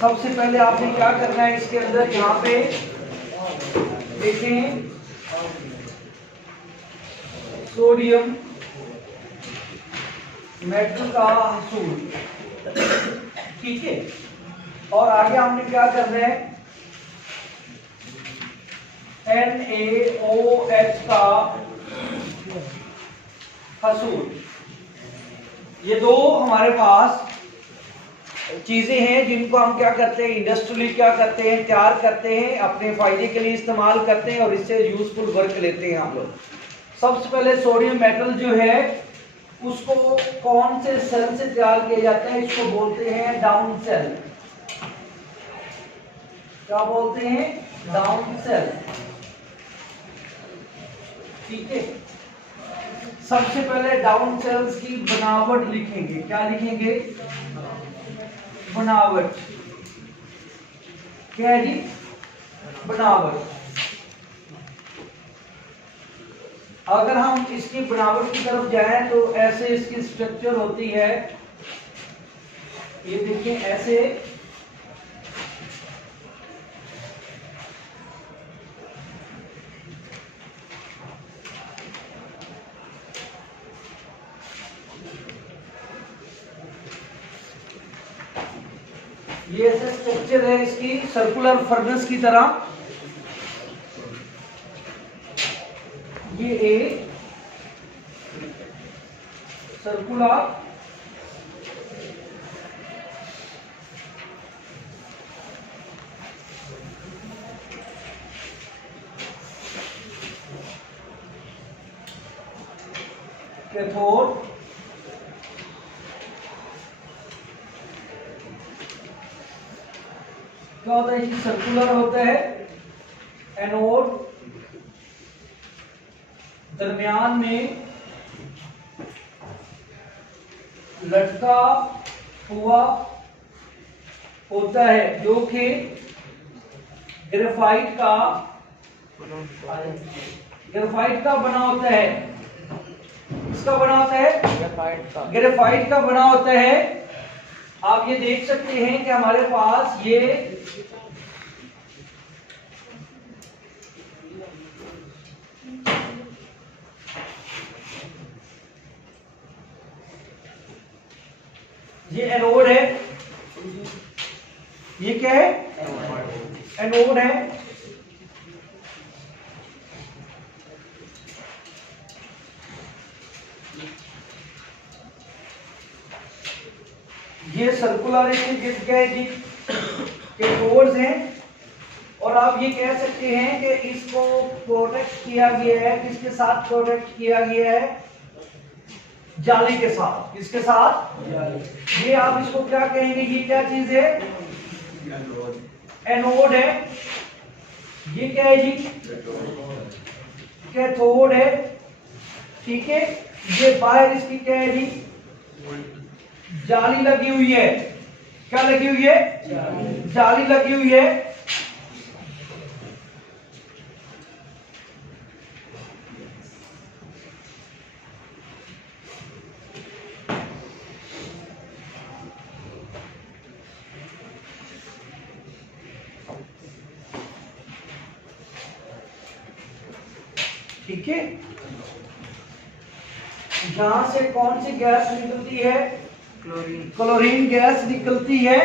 सबसे पहले आपने क्या करना है, इसके अंदर यहाँ पे देखें सोडियम मेटल का हसूल, ठीक है। और आगे हमने क्या करना है, NaOH का हसूल। ये दो हमारे पास चीजें हैं जिनको हम क्या करते हैं, इंडस्ट्रियली क्या करते हैं, तैयार करते हैं, अपने फायदे के लिए इस्तेमाल करते हैं और इससे यूजफुल वर्क लेते हैं हम लोग। सबसे पहले सोडियम मेटल जो है उसको कौन से सेल से तैयार किया जाता है, इसको बोलते हैं डाउन सेल। क्या बोलते हैं, डाउन सेल, ठीक है। सबसे पहले डाउन सेल्स की बनावट लिखेंगे, क्या लिखेंगे, बनावट, क्या है जी, बनावट। अगर हम इसकी बनावट की तरफ जाएं तो ऐसे इसकी स्ट्रक्चर होती है, ये देखिए ऐसे, ये ऐसे स्ट्रक्चर है इसकी सर्कुलर फर्नेस की तरह। ये एक सर्कुलर कैथोड, क्या होता है, ये सर्कुलर होता है। एनोड दरमियान में लटका हुआ होता है जो कि ग्रेफाइट का बना होता है। किसका बना होता है, ग्रेफाइट का बना होता है। आप ये देख सकते हैं कि हमारे पास ये एनोड है, ये क्या है, एनोड है। ये सर्कुलर क्या है जी, कैथोड्स हैं। और आप ये कह सकते हैं कि इसको प्रोटेक्ट किया गया है, किसके साथ प्रोटेक्ट किया गया है, जाली के साथ। किसके साथ, ये आप इसको क्या कहेंगे, ये क्या चीज है, एनोड है। ये क्या है जी, कैथोड है, ठीक है। ये बाहर इसकी क्या है जी, जाली लगी हुई है। क्या लगी हुई है, जाली लगी हुई है। ठीक है, यहां से कौन सी गैस निकलती है, क्लोरीन गैस निकलती है।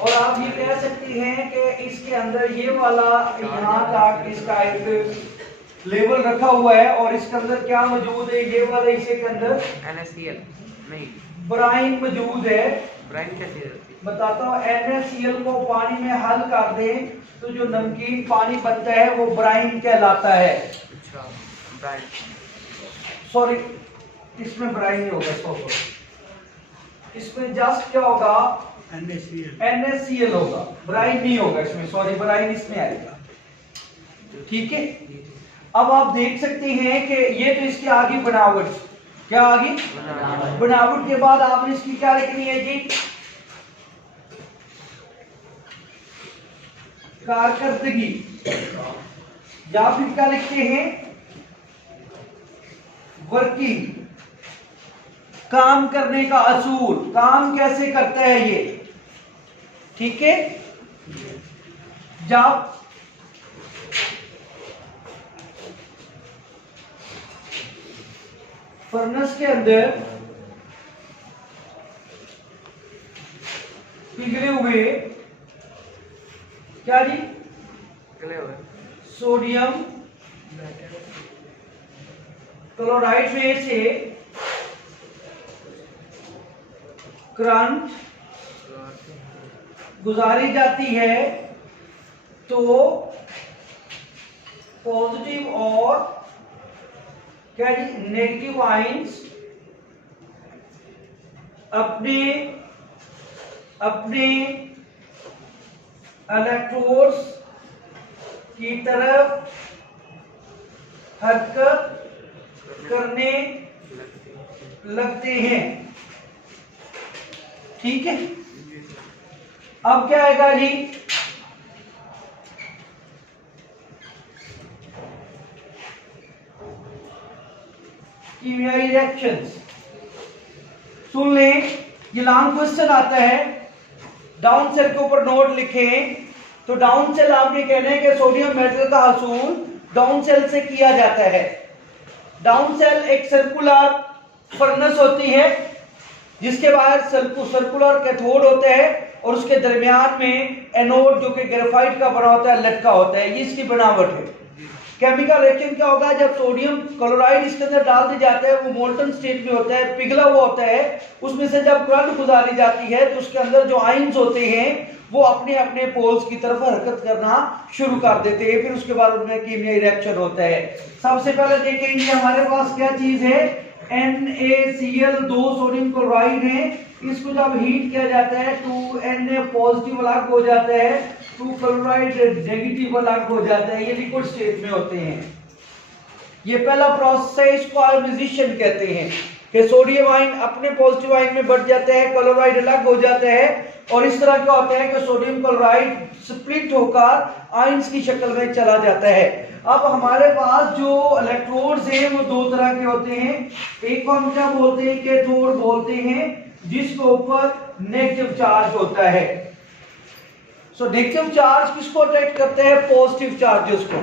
और आप ये कह सकते हैं कि इसके अंदर ये वाला यहाँ का इसका एक लेवल रखा हुआ है और इसके अंदर क्या मौजूद है, ये वाला इसे के अंदर NaCl नहीं, ब्राइन मौजूद है। ब्राइन कैसी रहती है, बताता हूँ, NaCl को पानी में हल कर दें तो जो नमकीन पानी बनता है वो ब्राइन कहलाता है। अच्छा, ब्राइन, सॉरी इसमें ब्राइन नहीं होगा, सॉरी इसमें जस्ट क्या होगा, NaCl होगा, ब्राइन नहीं होगा इसमें, सॉरी ब्राइन इसमें आएगा, ठीक है। अब आप देख सकते हैं कि ये तो इसकी आगे बनावट, क्या आगे बनावट के बाद आपने इसकी क्या लिखनी है जी, कारकर्दगी, या फिर क्या लिखते हैं, वर्किंग, काम करने का असूल, काम कैसे करता है ये, ठीक है। जब फर्नेस के अंदर पिघले हुए क्या जी सोडियम क्लोराइड में से करंट गुजारी जाती है तो पॉजिटिव और क्या जी नेगेटिव आयंस अपने अपने इलेक्ट्रोड्स की तरफ हरकत करने लगते हैं। ठीक है। अब क्या आएगा जी, कीमियाई रिएक्शंस। सुन लें, ये लॉन्ग क्वेश्चन आता है, डाउन सेल के ऊपर नोट लिखें। तो डाउन सेल आपने कहना है कि सोडियम मेटल का हसूल डाउन सेल से किया जाता है। डाउन सेल एक सर्कुलर फर्नेस होती है जिसके बाहर सर्कुलर कैथोड होता है और उसके दरमियान में एनोड जो कि ग्रेफाइट का बना होता है लटका होता है। ये इसकी बनावट है। केमिकल रिएक्शन क्या होगा, जब सोडियम क्लोराइड इसके अंदर डाल दिया जाता है, वो मोल्टन स्टेट में होता है, पिघला हुआ होता है। उसमें से जब करंट गुजारी जाती है तो उसके अंदर जो आयंस होते हैं वो अपने अपने पोल्स की तरफ हरकत करना शुरू कर देते हैं। फिर उसके बाद उनमें कीमियाई रिएक्शन होता है। सबसे पहले देखेंगे हमारे पास क्या चीज है, NaCl2 सोडियम क्लोराइड है। इसको जब हीट किया जाता है 2Na पॉजिटिव अलग हो जाता है, 2 क्लोराइड नेगेटिव अलग हो जाता है। ये लिक्विड स्टेट में होते हैं। ये पहला प्रोसेस है, इसको आयोनाइजेशन कहते हैं कि सोडियम आयन अपने पॉजिटिव आयन में बढ़ जाते हैं, क्लोराइड अलग हो जाते हैं और इस तरह क्या होता है कि सोडियम क्लोराइड स्प्लिट होकर आयंस की शक्ल में चला जाता है। अब हमारे पास जो इलेक्ट्रोड्स हैं वो दो तरह के होते हैं। एक को हम क्या बोलते हैं, कैथोड बोलते हैं, जिसके ऊपर नेगेटिव चार्ज होता है। सो नेगेटिव चार्ज किसको अट्रैक्ट करते हैं, पॉजिटिव चार्जेस को।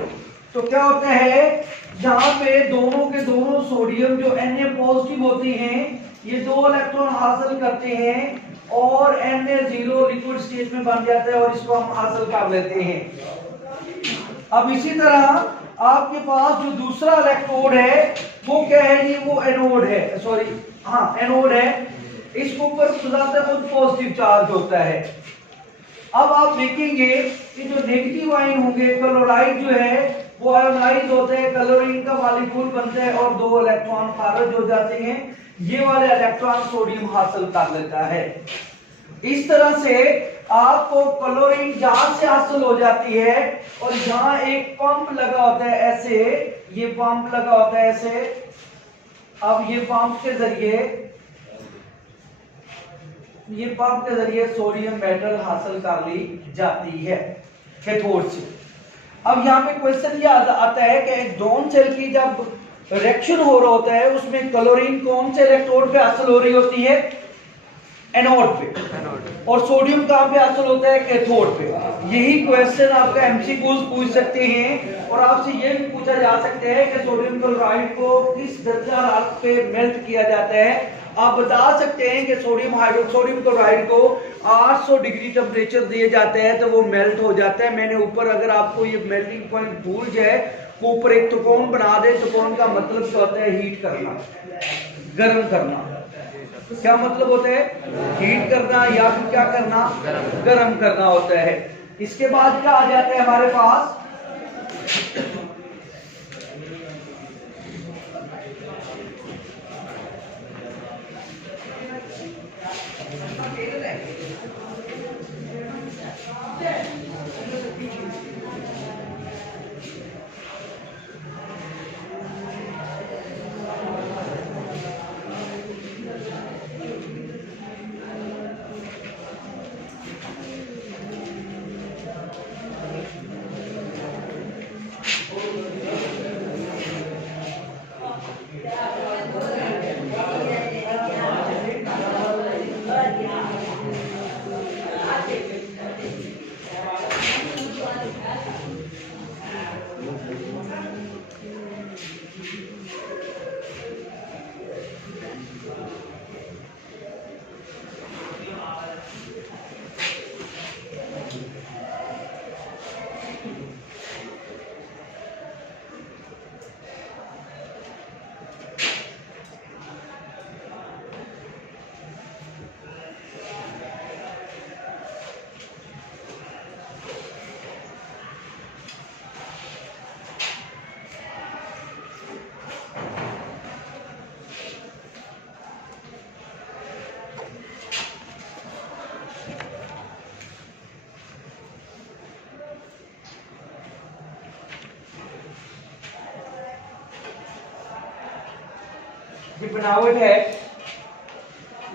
तो क्या होता है, यहाँ पे दोनों के दोनों सोडियम जो Na पॉजिटिव होते हैं ये 2 इलेक्ट्रॉन हासिल करते हैं और Na0 लिक्विड स्टेट में बन जाता है और इसको हम हासिल कर लेते हैं। अब इसी तरह आपके पास जो दूसरा इलेक्ट्रोड है वो क्या है जी, वो एनोड है, सॉरी हाँ एनोड है। इसके ऊपर खुद पॉजिटिव चार्ज होता है। अब आप देखेंगे कि जो नेगेटिव आयन होंगे, क्लोराइड जो है वो आयोनाइज होते हैं, क्लोरीन का मॉलिक्यूल बनता है और 2 इलेक्ट्रॉन खारिज हो जाते हैं। ये वाले इलेक्ट्रॉन सोडियम हासिल कर लेता है। इस तरह से आपको क्लोरीन जहां से हासिल हो जाती है और यहाँ एक पंप लगा होता है ऐसे, ये पंप लगा होता है ऐसे। अब ये पंप के जरिए सोडियम मेटल हासिल कर ली जाती है कैथोड से। अब यहाँ पे क्वेश्चन ये आता है कि डाउन सेल की जब रिएक्शन हो रहा होता है उसमें क्लोरीन कौन से इलेक्ट्रोड पे हासिल हो रही होती है, एनोड पे, और सोडियम कहां पे हासिल होता है, कैथोड पे। यही क्वेश्चन आपका एमसीक्यूज पूछ सकते हैं और आपसे ये भी पूछा जा सकता है कि सोडियम क्लोराइड को किस दर्जा रात पे मेल्ट किया जाता है। आप बता सकते हैं कि सोडियम क्लोराइड को 800 डिग्री टेम्परेचर दिए जाते हैं तो वो मेल्ट हो जाता है। मैंने ऊपर, अगर आपको ये मेल्टिंग पॉइंट भूल जाए, वो ऊपर एक त्रिकोण बना दे। त्रिकोण का मतलब क्या होता है, हीट करना, गर्म करना। क्या मतलब होता है, हीट करना या फिर क्या करना, गर्म करना होता है। इसके बाद क्या आ जाता है हमारे पास, ये बनावट है,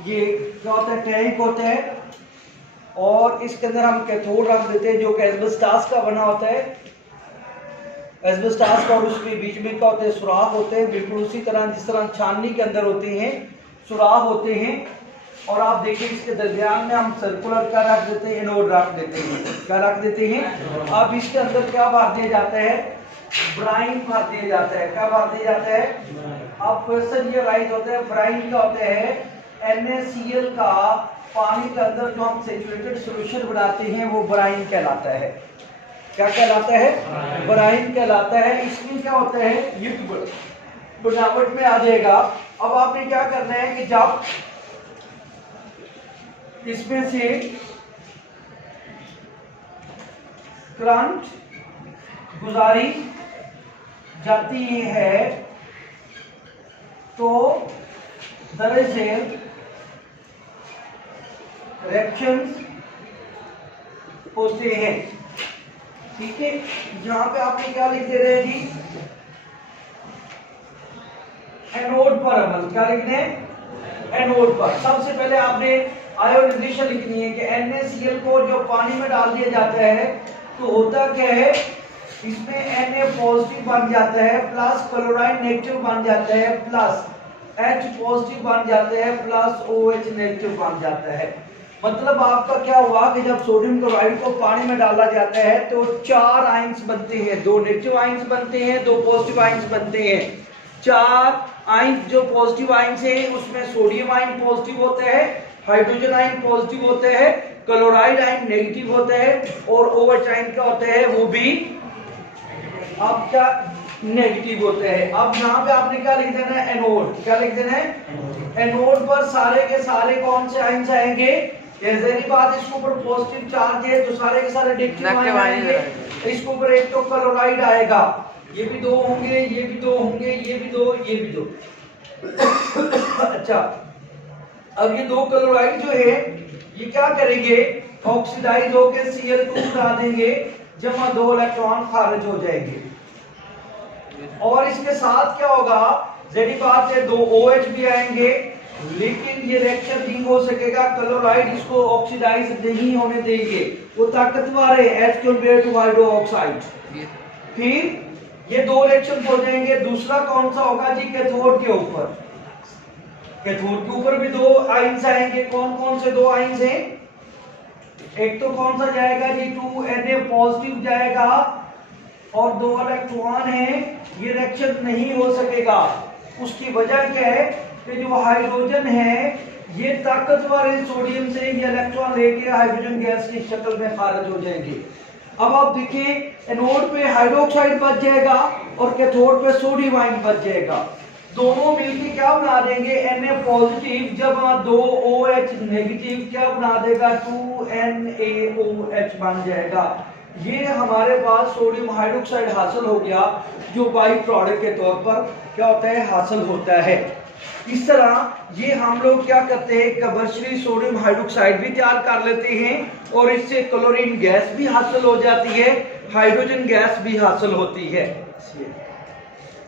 ये क्या होता है, टैंक होता है और इसके अंदर हम कैथोड रख देते हैं जो कि एस्बेस्टॉस का बना होता है। एस्बेस्टॉस का और उसके बीच में क्या होते हैं, सुराख होते हैं, बिल्कुल उसी तरह जिस तरह छाननी के अंदर होते हैं सुराख होते हैं। और आप देखिए इसके दरमियान में हम सर्कुलर क्या रख देते हैं, एनोड रख देते हैं। क्या रख देते हैं? अब इसके अंदर क्या भर दिया जाता है, ब्राइन भर दिया जाता है। क्या भर दिया जाता है? अब क्वेश्चन ये राइज होता है, ब्राइन क्या होता है, NaCl का पानी के अंदर जो हम सैचुरेटेड सॉल्यूशन बनाते हैं वो ब्राइन कहलाता है। क्या कहलाता है? ब्राइन कहलाता है। इसमें क्या होता है, ये बनावट में आ जाएगा। अब आपने क्या करना है कि जब इसमें से करंट गुजारी जाती है तो दरअसल रिएक्शंस होते हैं। ठीक है, यहां पे आपने क्या लिख दे रहे हैं जी, एनोड पर अमल। क्या लिखना है? एनोड पर। सबसे पहले आपने आयोनाइजेशन लिखनी है कि NaCl को जो पानी में डाल दिया जाता है तो होता क्या है, इसमें Na पॉजिटिव बन जाता है प्लस क्लोराइड नेगेटिव बन जाता है प्लस H पॉजिटिव बन जाता है प्लस OH नेगेटिव बन जाता है। मतलब आपका क्या हुआ कि जब सोडियम क्लोराइड को पानी में डाला जाता है तो 4 आयंस बनते हैं, 2 नेगेटिव आयंस बनते हैं, 2 पॉजिटिव आयंस बनते हैं। 4 आयंस जो पॉजिटिव आयंस हैं उसमें सोडियम आयन पॉजिटिव होता है, हाइड्रोजन आयन पॉजिटिव होता है, क्लोराइड आयन नेगेटिव होता है और OH आयन क्या होता है, वो भी आपका नेगेटिव होता है। अब यहाँ पे आपने क्या लिख देना है, एनोड। क्या लिख देना है? एनोड पर सारे के सारे कौन से आयंस आएंगे, जैसे बात इसके ऊपर पॉजिटिव चार्ज है तो सारे के सारे नेगेटिव आयन आएंगे। इसके ऊपर एक तो क्लोराइड आएगा, ये भी 2 होंगे, ये भी 2 होंगे, ये भी 2, ये भी 2। अच्छा, अब ये 2 क्लोराइड जो है ये क्या करेंगे, ऑक्सीडाइज होकर Cl2 बना देंगे, जमा 2 इलेक्ट्रॉन खारिज हो जाएंगे। और इसके साथ क्या होगा, जैसी बात है 2 OH भी आएंगे, लेकिन ये रिएक्शन नहीं हो सकेगा, क्लोराइड इसको ऑक्सीडाइज नहीं होने देंगे, वो ताकतवर है एज कंपेयर टू हाइड्रोक्साइड। फिर ये 2 रिएक्शन हो जाएंगे। दूसरा कौन सा होगा जी, कैथोड के ऊपर। कैथोड के ऊपर भी 2 आयंस आएंगे। कौन कौन से 2 आयंस हैं, एक तो कौन सा जाएगा जी, 2Na पॉजिटिव जाएगा और 2 इलेक्ट्रॉन है, ये रिएक्शन नहीं हो सकेगा। उसकी वजह क्या है कि जो हाइड्रोजन है ये ताकतवर है सोडियम से, ये इलेक्ट्रॉन लेके हाइड्रोजन गैस की शक्ल में खारिज हो जाएंगे। अब आप देखिए, एनोड पे हाइड्रोक्साइड बच जाएगा और कैथोड पे सोडियम आयन बच जाएगा। दोनों मिलकर क्या बना देंगे, Na पॉजिटिव जब 2 OH नेगेटिव क्या बना देगा, 2NaOH बन जाएगा। ये हमारे पास सोडियम हाइड्रोक्साइड हासिल हो गया, जो बाई प्रोडक्ट के तौर पर क्या होता है, हासिल होता है। इस तरह ये हम लोग क्या करते हैं, कमर्शियली सोडियम हाइड्रोक्साइड भी तैयार कर लेते हैं और इससे क्लोरीन गैस भी हासिल हो जाती है, हाइड्रोजन गैस भी हासिल होती है।